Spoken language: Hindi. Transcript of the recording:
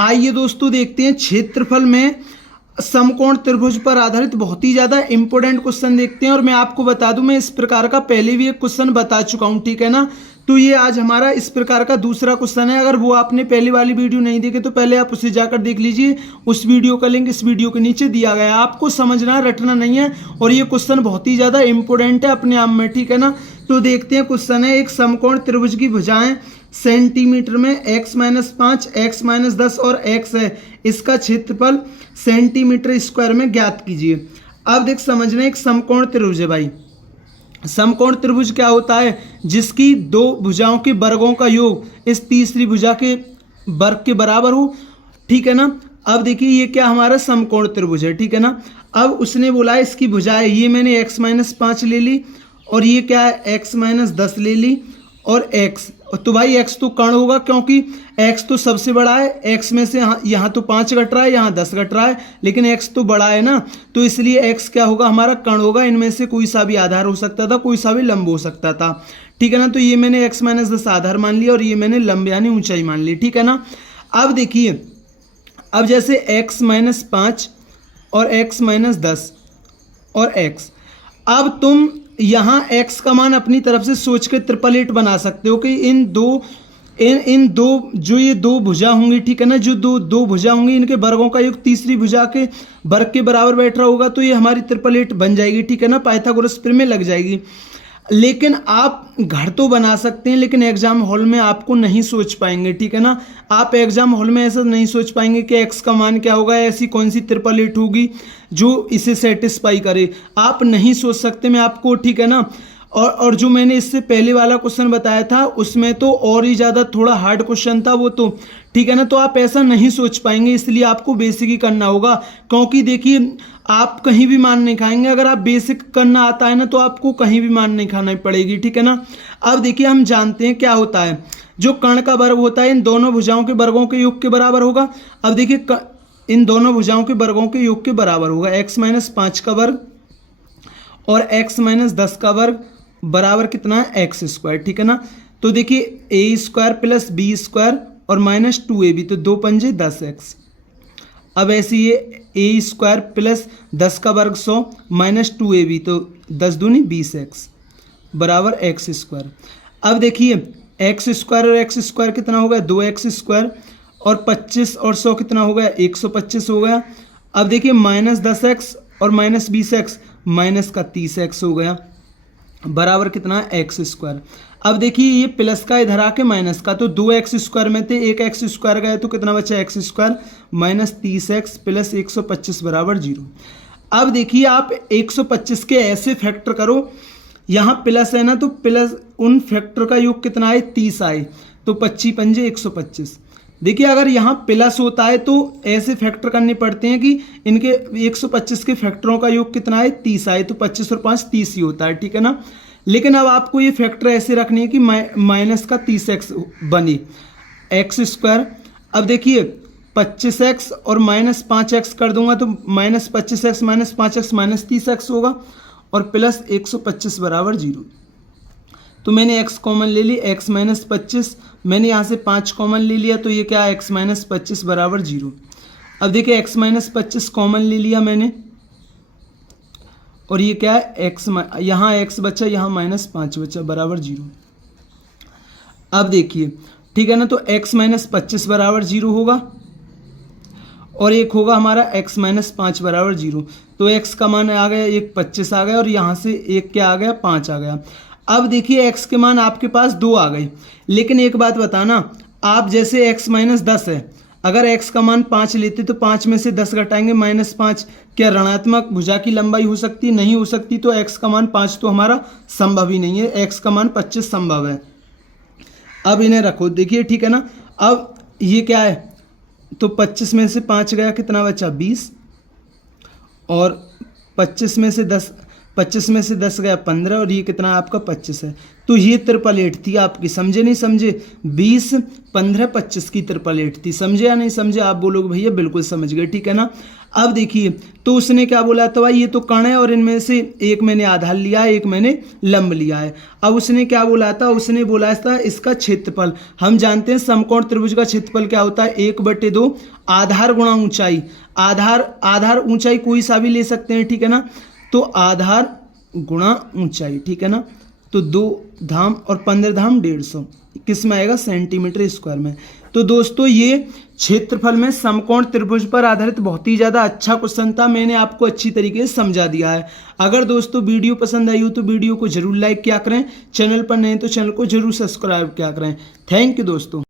आइए दोस्तों देखते हैं क्षेत्रफल में समकोण त्रिभुज पर आधारित बहुत ही ज्यादा इंपॉर्टेंट क्वेश्चन देखते हैं। और मैं आपको बता दूं, मैं इस प्रकार का पहले भी एक क्वेश्चन बता चुका हूं, ठीक है ना। तो ये आज हमारा इस प्रकार का दूसरा क्वेश्चन है। अगर वो आपने पहली वाली वीडियो नहीं देखी तो पहले आप उसे जाकर देख लीजिए। उस वीडियो का लिंक इस वीडियो के नीचे दिया गया है। आपको समझना रटना नहीं है, और ये क्वेश्चन बहुत ही ज्यादा इंपॉर्टेंट है अपने आप में, ठीक है ना। तो देखते हैं क्वेश्चन है, एक समकोण त्रिभुज की भुजाएं सेंटीमीटर में x-5, x-10 और x है, इसका क्षेत्रफल सेंटीमीटर स्क्वायर में ज्ञात कीजिए। अब देख समझना, एक समकोण त्रिभुज है भाई। समकोण त्रिभुज क्या होता है? जिसकी दो भुजाओं के वर्गों का योग इस तीसरी भुजा के वर्ग के बराबर हो, ठीक है ना। अब देखिए ये क्या हमारा समकोण त्रिभुज है, ठीक है ना। अब उसने बोला है इसकी भुजाएं, ये मैंने x-5 ले ली, और ये क्या है x-10 ले ली, और x, तो भाई x तो कर्ण होगा क्योंकि x तो सबसे बड़ा है। x में से यहाँ तो 5 घट रहा है, यहाँ 10 घट रहा है, लेकिन x तो बड़ा है ना, तो इसलिए x क्या होगा हमारा कर्ण होगा। इनमें से कोई सा भी आधार हो सकता था, कोई सा भी लंब हो सकता था, ठीक है ना। तो ये मैंने x-10 आधार मान लिया और ये मैंने लंब यानी ऊंचाई मान ली, ठीक है ना। अब देखिए, अब जैसे x-5 और x-10 और x, अब तुम यहाँ x का मान अपनी तरफ से सोच के ट्रिपलेट बना सकते हो कि इन दो जो ये दो भुजा होंगी, ठीक है ना, जो दो भुजा होंगी, इनके वर्गों का योग तीसरी भुजा के वर्ग के बराबर बैठ रहा होगा, तो ये हमारी ट्रिपलेट बन जाएगी, ठीक है ना, पाइथागोरस प्रमेय लग जाएगी। लेकिन आप घर तो बना सकते हैं, लेकिन एग्जाम हॉल में आपको नहीं सोच पाएंगे, ठीक है ना। आप एग्जाम हॉल में ऐसा नहीं सोच पाएंगे कि x का मान क्या होगा, ऐसी कौन सी ट्रिपलेट होगी जो इसे सेटिस्फाई करे, आप नहीं सोच सकते। मैं आपको, ठीक है ना, और जो मैंने इससे पहले वाला क्वेश्चन बताया था उसमें तो और ही ज़्यादा थोड़ा हार्ड क्वेश्चन था वो तो, ठीक है ना। तो आप ऐसा नहीं सोच पाएंगे, इसलिए आपको बेसिक ही करना होगा, क्योंकि देखिए आप कहीं भी मान नहीं खाएंगे। अगर आप बेसिक करना आता है ना तो आपको कहीं भी मान नहीं खाना पड़ेगी, ठीक है ना। अब देखिए हम जानते हैं क्या होता है, जो कर्ण का वर्ग होता है इन दोनों भुजाओं के वर्गों के योग के बराबर होगा। अब देखिए इन दोनों भुजाओं के वर्गों के योग के बराबर होगा x-5 का वर्ग और x-10 का वर्ग बराबर कितना है x², ठीक है ना। तो देखिए a² प्लस b² और -2ab, तो 2 पंजे 10x। अब ऐसे ये a² प्लस 10 का वर्ग 100 -2ab, तो 10 दूनी 20x बराबर x²। अब देखिए x² और x² कितना हो गया 2x², और 25 और 100 कितना हो गया 125 हो गया। अब देखिए -10x और -20x माइनस का 30x हो गया बराबर कितना x²। अब देखिए ये प्लस का इधर आके माइनस का, तो 2x² में थे, एक x² गए तो कितना बचा x² माइनस 30x प्लस 125 बराबर 0। अब देखिए आप 125 के ऐसे फैक्टर करो, यहाँ प्लस है ना, तो प्लस उन फैक्टर का योग कितना आए 30 आए, तो 25 पंजे 125। देखिए अगर यहाँ प्लस होता है तो ऐसे फैक्टर करने पड़ते हैं कि इनके 125 के फैक्टरों का योग कितना है 30 आए, तो 25 और 5 30 ही होता है, ठीक है ना। लेकिन अब आपको ये फैक्टर ऐसे रखनी है कि माइनस का 30x बने x²। अब देखिए 25x और -5x कर दूंगा तो -25x -5x -30x होगा, और प्लस 125 बराबर 0। तो मैंने x कॉमन ले ली, x -25, मैंने यहाँ से 5 कॉमन ले लिया, तो ये क्या है x -25 बराबर 0। अब देखिए x -25 कॉमन ले लिया मैंने, और ये क्या है x, यहाँ x बचा, यहाँ -5 बचा बराबर 0। अब देखिए ठीक है ना, तो x -25 बराबर 0 होगा, और एक होगा हमारा x -5 बराबर 0। तो x का मान आ गया, एक 25 आ गया, और यहाँ से एक क्या आ गया 5 आ गया। अब देखिए x के मान आपके पास 2 आ गए, लेकिन एक बात बताना, आप जैसे x -10 है, अगर x का मान 5 लेते तो 5 में से 10 घटाएंगे -5, क्या ऋणात्मक भुजा की लंबाई हो सकती नहीं हो सकती? तो x का मान 5 तो हमारा संभव ही नहीं है, x का मान 25 संभव है। अब इन्हें रखो, देखिए ठीक है ना। अब ये क्या है, तो 25 में से 5 गया, कितना बचा 20, और 25 में से 10 गया 15, और ये कितना आपका 25 है। तो ये ट्रिपलेट थी आपकी, समझे नहीं समझे? 20 15 25 की ट्रिपलेट थी, समझे या नहीं समझे? आप बोलोगे भैया बिल्कुल समझ गए, ठीक है ना। अब देखिए, तो उसने क्या बोला, तो भाई ये तो कण है और इनमें से एक मैंने आधार लिया है, एक मैंने लंब लिया है। अब उसने क्या बोला था, उसने बोला था इसका क्षेत्रफल। हम जानते हैं समकोण त्रिभुज का क्षेत्रफल क्या होता है, 1/2 आधार गुणा ऊंचाई। आधार ऊंचाई कोई सा भी ले सकते हैं, ठीक है ना। तो आधार गुणा ऊंचाई, ठीक है ना। तो 2 धाम और 15 धाम 150 किस में आएगा, सेंटीमीटर स्क्वायर में। तो दोस्तों ये क्षेत्रफल में समकोण त्रिभुज पर आधारित बहुत ही ज़्यादा अच्छा क्वेश्चन था, मैंने आपको अच्छी तरीके से समझा दिया है। अगर दोस्तों वीडियो पसंद आई हो तो वीडियो को जरूर लाइक किया करें, चैनल पर नए तो चैनल को जरूर सब्सक्राइब किया करें। थैंक यू दोस्तों।